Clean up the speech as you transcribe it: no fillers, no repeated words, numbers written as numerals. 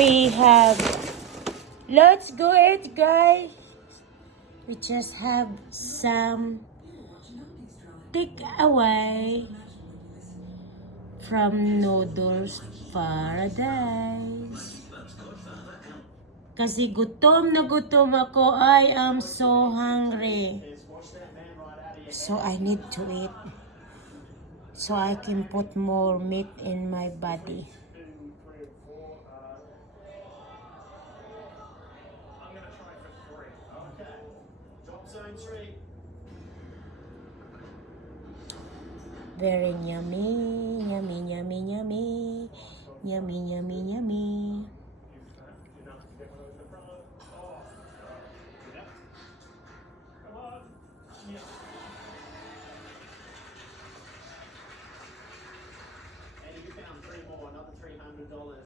we have, let's go eat, guys. We just have some takeaway from Noodles Paradise. Kasi gutom na gutom ako. I am so hungry. So I need to eat. So I can put more meat in my body. Very yummy, yummy, yummy, yummy, yummy, yummy, yummy. And if you found three more, another $300.